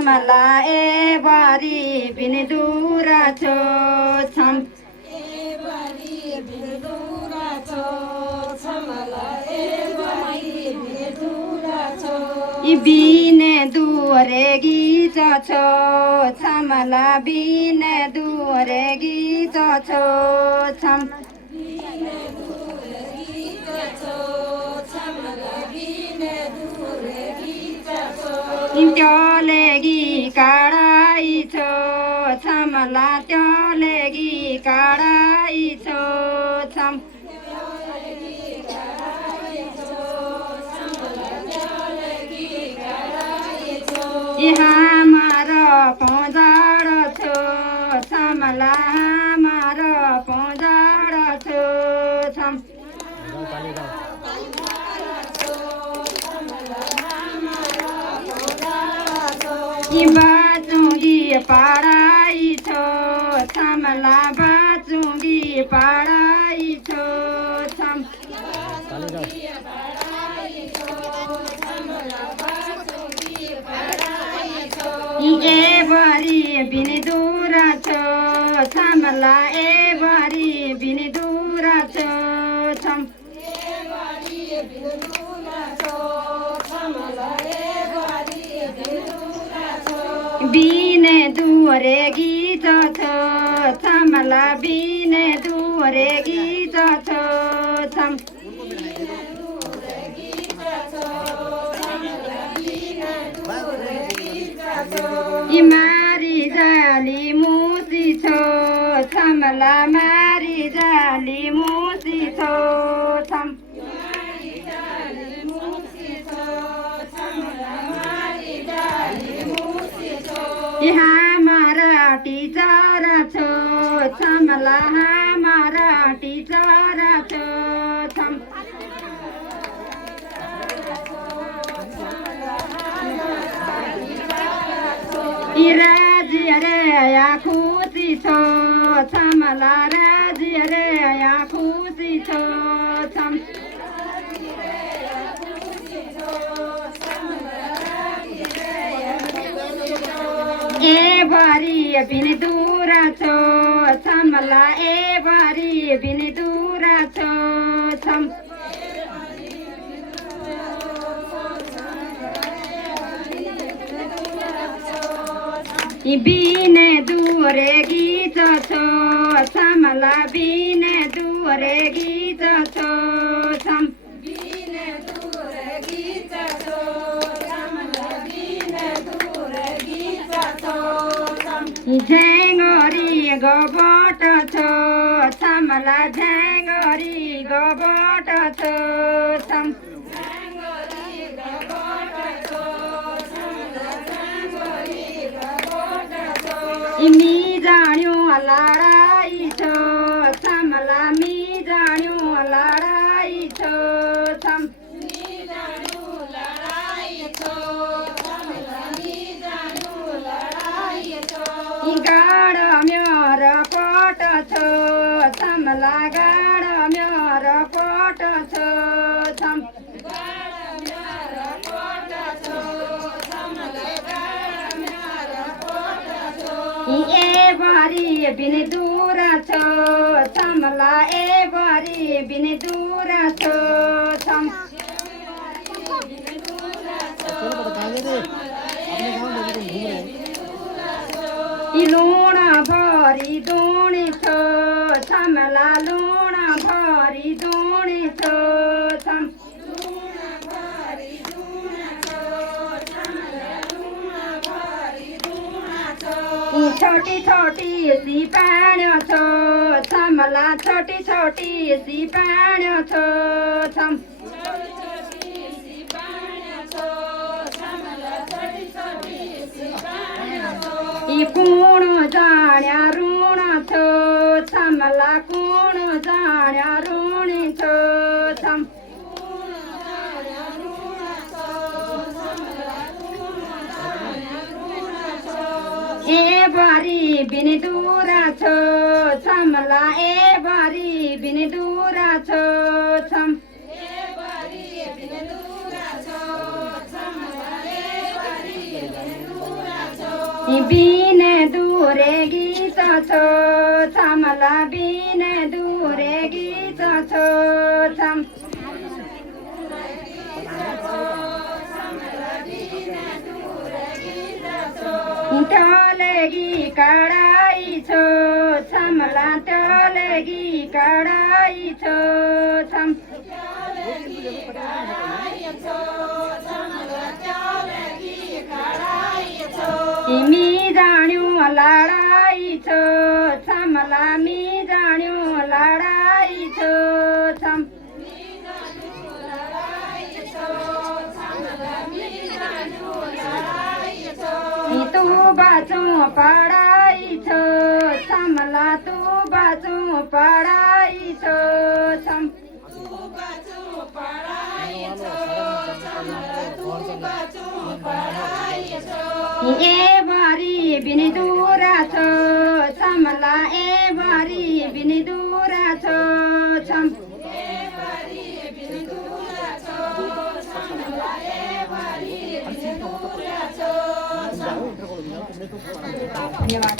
छमला ए बारी बिन दूरा छो छम बिने दुरे गीत छो छमला बिने दुरे गीत छो छम त्योलेगी काडाई छो छमला त्योलेगी काडाई छो छम हाम्रो पौजाड छो छमला हाम्रो पौजाड छो छम बाचुङ्गी पाडाई छो छमला बाचुङ्गी पाडाई छो छम ए बरी बिन दूरा छो छमला ए बरी बिन दूरा छो छम बिने दुरे गीत छो छमला बिने दुरे गीत छो छम मारी जाली मुसी छो छमला मारी जाली मुसी छो छम हमारा टीचर छो छमला हमारा टीचर छो छम राज्य रे या खुशी छो छमला राज्य रे या खुशी छो छम ए बारी बिन दूरा छो छमला ए बारी बिन दूरा छो छम बिने दूरे गीत छो छमला बिने दूरे गीत छो छम झेंगरी गोबट छो छमला झेंगरी गोबट छो छम मी जान्यो लडाई छो छमला मी जान्यो लडाई छो छम गाड म्योर पट छो छमला गाड म्योर पट छो छम ए बारी बिन दूरा छो छमला ए बारी बिन दूरा छो छम लूण भरी दूणी छो छमला लूण भरी दूणी छो छम छोटी छोटी सी पाण्यो छो छमला छोटी छोटी सी पाण्यो छो छम कुण जाण्या ऋण छो छमला कुण जाण्या ऋणी छो छम ए बारी बिन दूरा छो छमला ए बारी बिन दूरा छो छम बिन दूरे गीत छो छमला बिन दूरे गीत छो छम टोलेगी कड़ाई छो छमला टोलेगी कड़ाई छो छम मी जाण्यो लड़ाई छो छमला मी जाण्यो लड़ाई छो छम तू बाचो पढ़ाई छो छमला तू बाचो पढ़ाई छो छम ए बारी बिनी दूरा छो छमला ए बारी बिनी दूरा छो छम धन्यवाद।